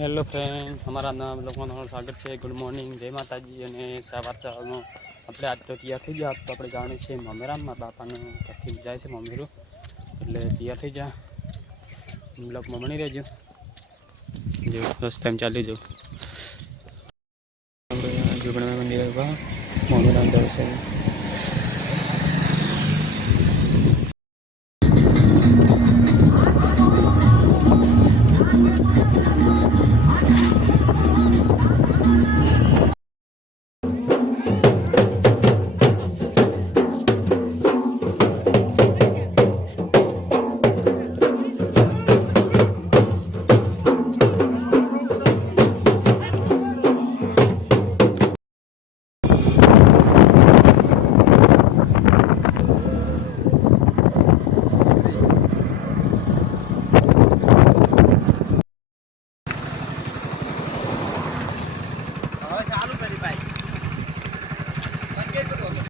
Hello friend, અમારા નામ લોકોનું સ્વાગત છે. ગુડ મોર્નિંગ, જય માતાજી. અને સવારમાં આપણે આજ તો તૈયાર થઈ ગયા. તો આપણે જવાનું છે મમેરામ. મારા બાપાનું ત્યાંથી જાય છે મમેરું, એટલે તૈયાર થઈ જા. બ્લોકમાં બની રહેજો. જો રસ્તામાં ચાલી જાઉં. આપણે જોગણા મંદિર મમેરામ જાય છે.